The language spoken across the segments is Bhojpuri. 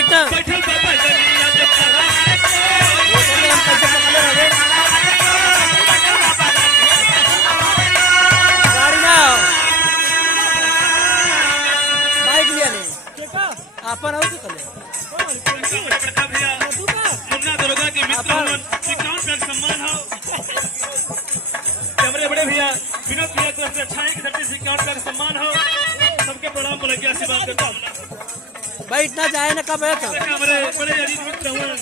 बैठना बैठल बाबा जलिया जब खड़ा गाड़ी में आओ बाइक लिया नहीं अपन आओ तो चले बड़का भैया मुन्ना दरोगा के मित्र होवन सिक्काउन का सम्मान हो कैमरे बड़े भैया विनोद भैया तरफ से अच्छा है कि धरती सिक्काउन का सम्मान हो सबके प्रणाम बोले के आशीर्वाद करता हूं बैठना चाहे ना कब है तो कैमरे बड़े अजीत मित्र होवन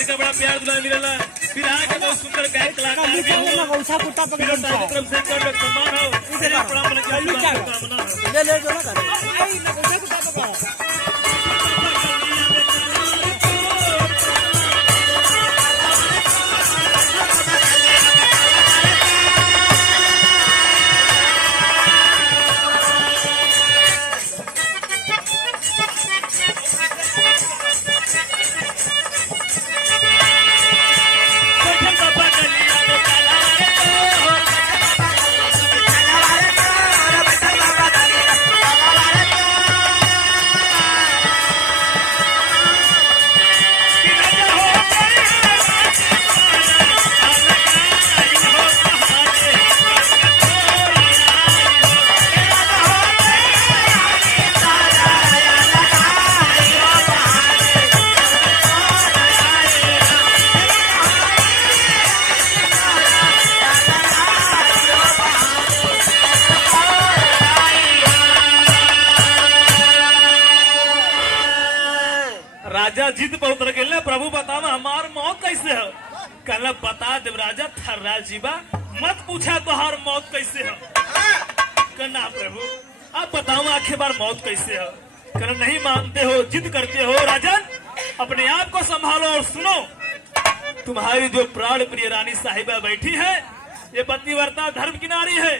इसका बड़ा प्यार दुलार मिलला फिर आके बहुत सुंदर गायक कलाकार भी हो गौसा कुत्ता पकड़ विनोद दाई की तरफ से कर सम्मान हो इसके प्रणाम बोले के आशीर्वाद कामना हो ले ले जो ना करे आई ना गौसा कुत्ता पकड़ राजा जिद पर उतर गए प्रभु बतावा हमार मौत कैसे है कहला बता देवराजा थर्रा जीवा मत पूछा तोहार मौत कैसे है कहना प्रभु आप बताओ आखिर बार मौत कैसे है कहना नहीं मानते हो जिद करते हो राजन अपने आप को संभालो और सुनो तुम्हारी जो प्राण प्रिय रानी साहिबा बैठी है ये पतिव्रता धर्म की नारी है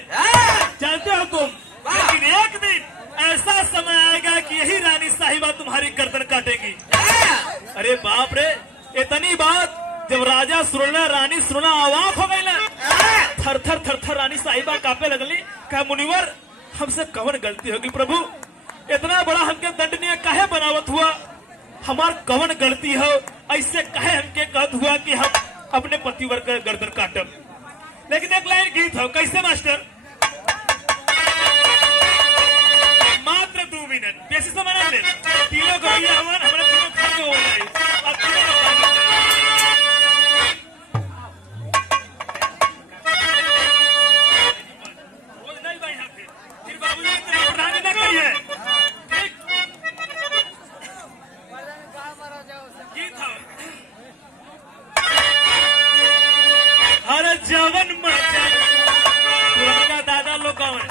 जानते हो तुम लेकिन एक दिन ऐसा समय आएगा कि यही रानी साहिबा तुम्हारी गर्दन काटेगी अरे बाप रे इतनी बात जब राजा सुरना रानी सुरना अवाक हो गई ना थर थर थर थर रानी साहिबा कांपे लगली कहा मुनिवर हमसे कौन गलती होगी प्रभु इतना बड़ा हमके दंडनीय काहे बनावत हुआ हमार कौन गलती हो ऐसे काहे हमके कहत हुआ कि हम अपने पतिवर का गर्दन काटब लेकिन एक लाइन गीत हो कैसे मास्टर मात्र 2 मिनट बेसी समय ना ले तीनों को भैया हमारे तीनों खाने हो गए अब तीनों को नहीं भाई यहाँ फिर बाबूजी तेरे प्रधानी ना करिए गीत हो अरे जवन मचा पुराना दादा लोग कौन है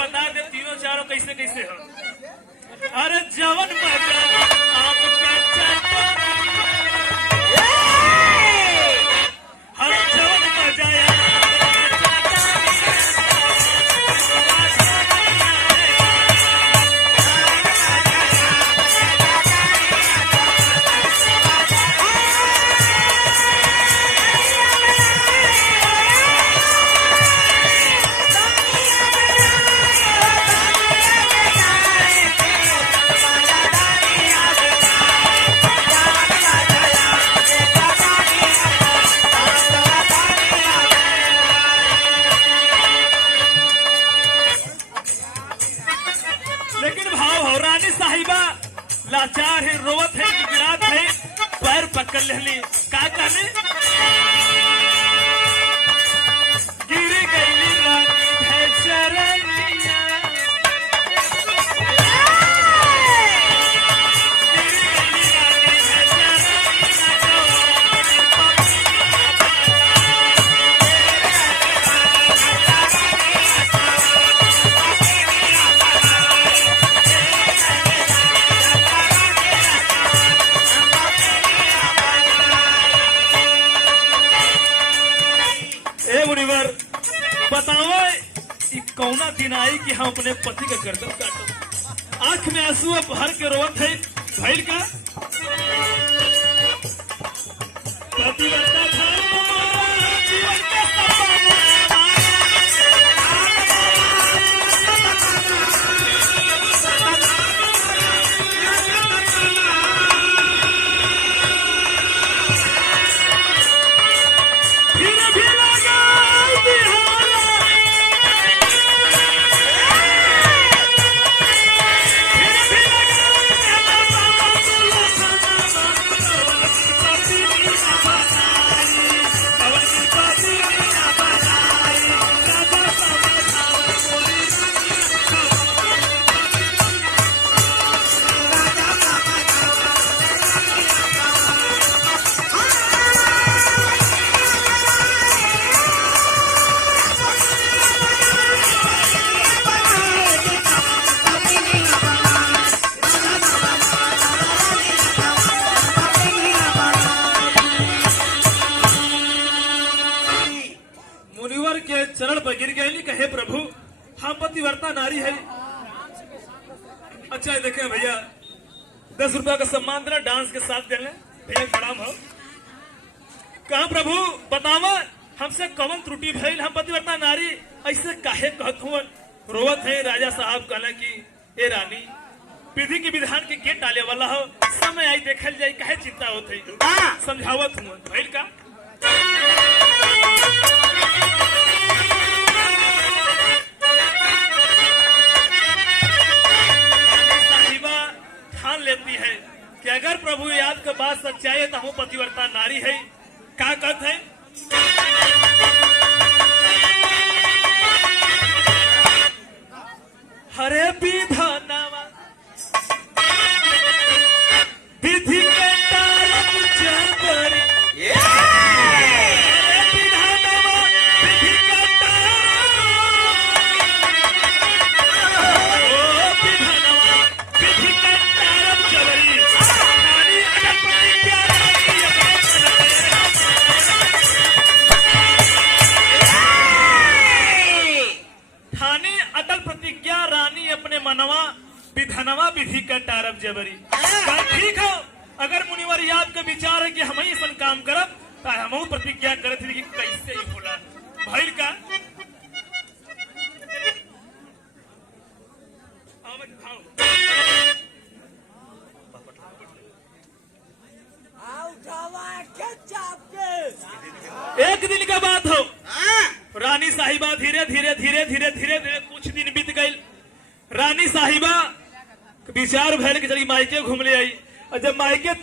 बता दे तीनों चारों कैसे कैसे हो अरे जवन मजा आपका चाचा अरे जवन मजा लेकिन भाव हो रानी साहिबा लाचार है रोवत है गिरात है पैर पकड़ लेली का कहने गिरी गई रानी है शरणिया बताओ कौना दिन आई कि हम अपने पति का गर्दन काटो आंख में आंसू भर के रोवत है भैल का पतिव्रता धर्म जीवन का सपना भैया 10 रुपया का सम्मान देना, डांस के साथ देना भैया, प्रणाम हो। कहा प्रभु बतावा हमसे कौन त्रुटि भइल, हम पतिव्रता नारी ऐसे काहे कहत हुआ रोवत है। राजा साहब कहला कि ए रानी विधि के विधान के गेट डाले वाला हो, समय आई देखल जाए, काहे चिंता होत है, समझावत हुआ भइल का। साहिबा ठान लेती है कि अगर प्रभु याद के बात सच्चाई है तो हम पतिव्रता नारी है। का कहत है हरे विधानवा विधि के तारक जबरी, हरे विधानवा विधि के तारक, ओ विधानवा विधि के तारक जबरी, नारी अटल प्रतिज्ञा ठानी अटल प्रतिज्ञा रानी अपने मनवा, विधनवा विधि का टारब जबरी। ठीक हो, अगर मुनिवर याद का विचार है कि हम ही ऐसा काम करब तो हम प्रतिज्ञा करत थी कि कैसे ही बोला भइल का। एक दिन का बात हो, रानी साहिबा धीरे धीरे धीरे धीरे धीरे धीरे कुछ दिन बीत गई। रानी साहिबा विचार भैल के चली मायके घूम ले आई, और जब मायके